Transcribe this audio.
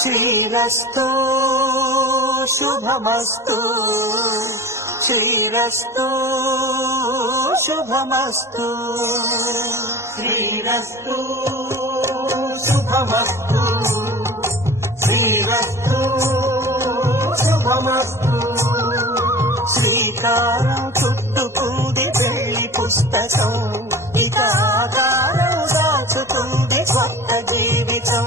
శ్రీరస్తు శుభమస్తు శ్రీరస్తు శుభమస్తు శ్రీరస్తు శుభమస్తు శ్రీరస్తు శుభమస్తు శ్రీకారం చుట్టుకుంది పెళ్లి పుస్తకం ఇక ఆకారం దాచుతుంది కొత్త జీవితం